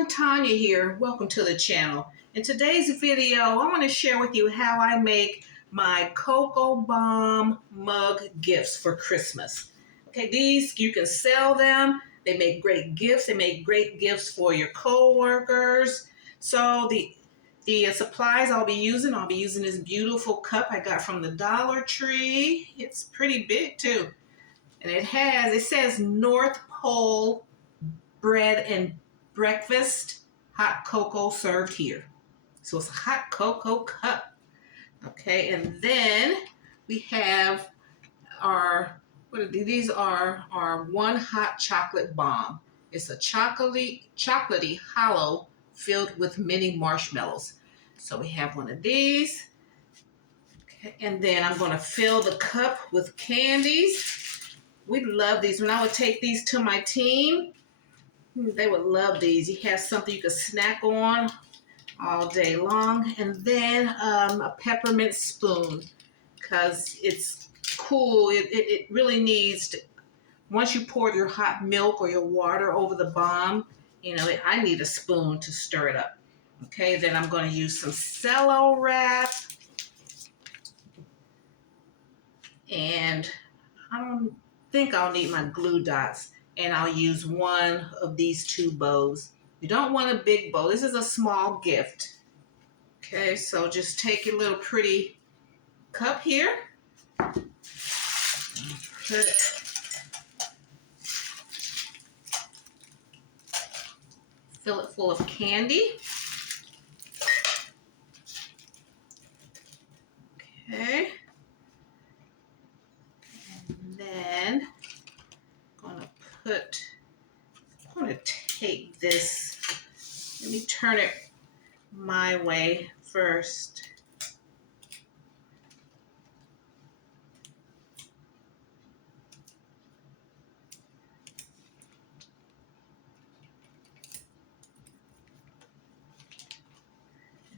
everyone, Tanya here. Welcome to the channel. In today's video, I want to share with you how I make my Cocoa Bomb mug gifts for Christmas. Okay, these, you can sell them. They make great gifts. They make great gifts for your co-workers. So the supplies I'll be using this beautiful cup I got from the Dollar Tree. It's pretty big too. And it says North Pole bread and breakfast, hot cocoa served here. So it's a hot cocoa cup. Okay, and then we have these are our one hot chocolate bomb. It's a chocolatey hollow filled with mini marshmallows. So we have one of these. Okay, and then I'm going to fill the cup with candies. We love these. When I would take these to my team, they would love these. You have something you can snack on all day long. And then a peppermint spoon, because it's cool. It really needs to, once you pour your hot milk or your water over the bomb, I need a spoon to stir it up. Okay, then I'm going to use some cello wrap. And I don't think I'll need my glue dots. And I'll use one of these two bows. You don't want a big bow. This is a small gift. Okay, so just take your little pretty cup here. Fill it full of candy. Okay. And then I'm going to take this, let me turn it my way first.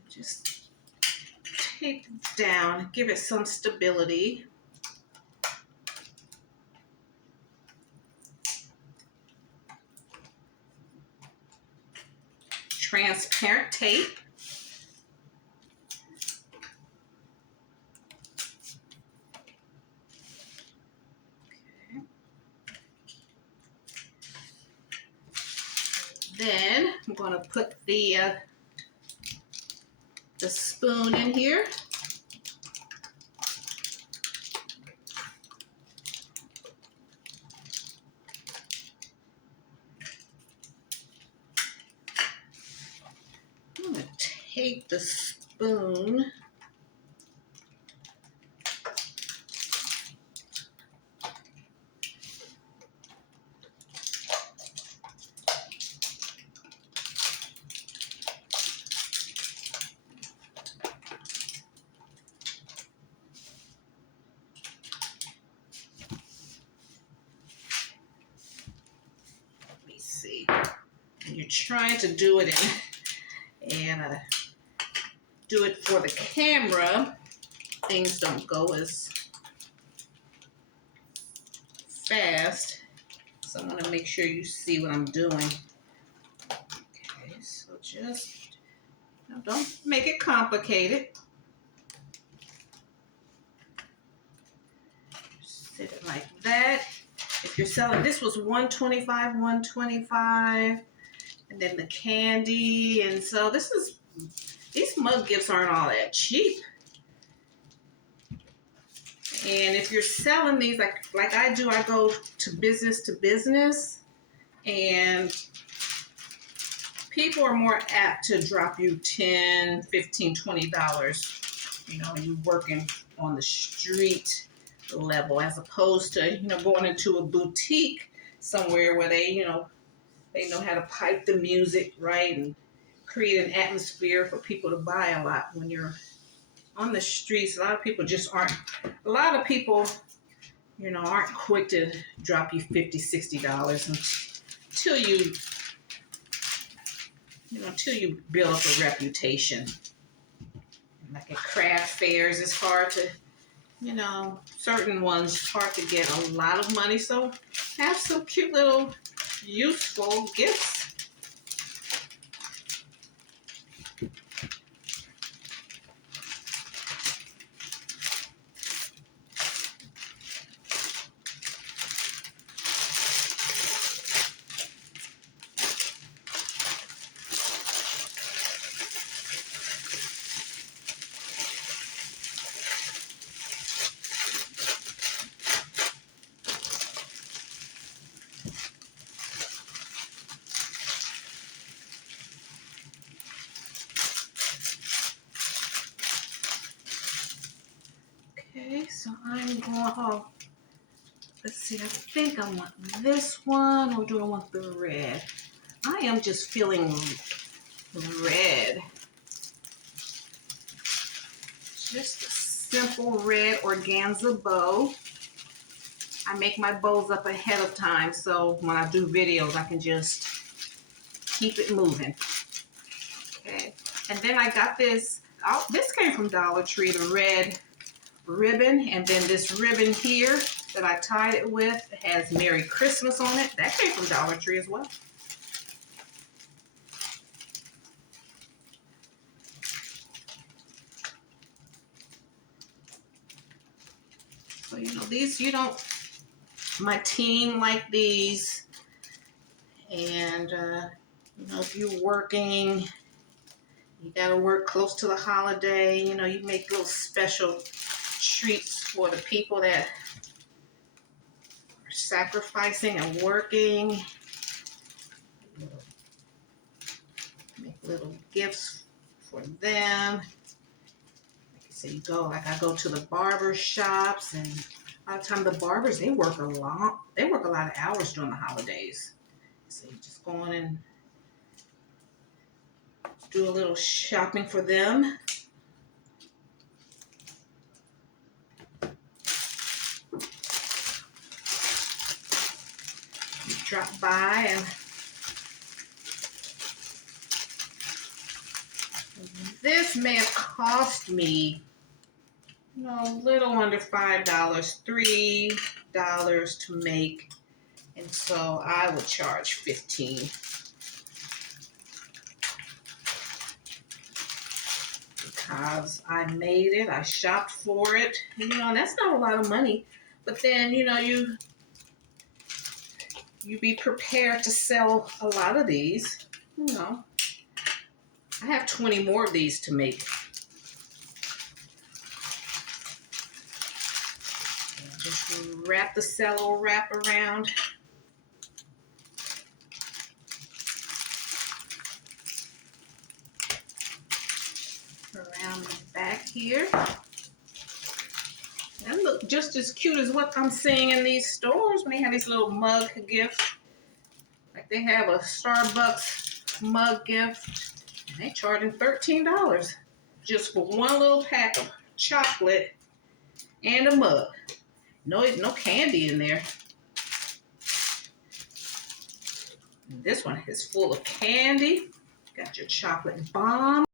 Just tape it down, give it some stability. Transparent tape. Okay. Then I'm going to put the spoon in here. I'm going to take the spoon . Let me see. You're trying to do it and do it for the camera, things don't go as fast. So I want to make sure you see what I'm doing. Okay, so just don't make it complicated. Sit it like that. If you're selling, this was $125, $125, and then the candy, and so these mug gifts aren't all that cheap. And if you're selling these like I do, I go to business, and people are more apt to drop you $10, $15, $20, you working on the street level, as opposed to, going into a boutique somewhere where they know how to pipe the music right and create an atmosphere for people to buy a lot. When you're on the streets, a lot of people aren't quick to drop you $50, $60 until you build up a reputation. Like at craft fairs, it's hard to, certain ones hard to get a lot of money. So have some cute little useful gifts So I'm going, oh, let's see, I think I want this one, or do I want the red? I am just feeling red. Just a simple red organza bow. I make my bows up ahead of time, so when I do videos, I can just keep it moving. Okay, and then I got this, this came from Dollar Tree, the red ribbon, and then this ribbon here that I tied it with, it has Merry Christmas on it. That came from Dollar Tree as well. So, you know, these, you don't, my team like these, and, you know, if you're working, you gotta work close to the holiday, you know, you make little special treats for the people that are sacrificing and working. Make little gifts for them. Like I said, you go, like I go to the barber shops, and a lot of times the barbers, they work a lot of hours during the holidays. So you just go in and do a little shopping for them. You drop by, and this may have cost me, you know, a little under $5, $3 to make, and so I would charge $15. Because I made it, I shopped for it, you know, and that's not a lot of money. But then, you know, you be prepared to sell a lot of these. You know, I have 20 more of these to make. And just wrap the cello wrap around. Around the back here. That look just as cute as what I'm seeing in these stores when they have these little mug gifts. Like they have a Starbucks mug gift, and they charging $13 just for one little pack of chocolate and a mug. No candy in there. And this one is full of candy. Got your chocolate bomb.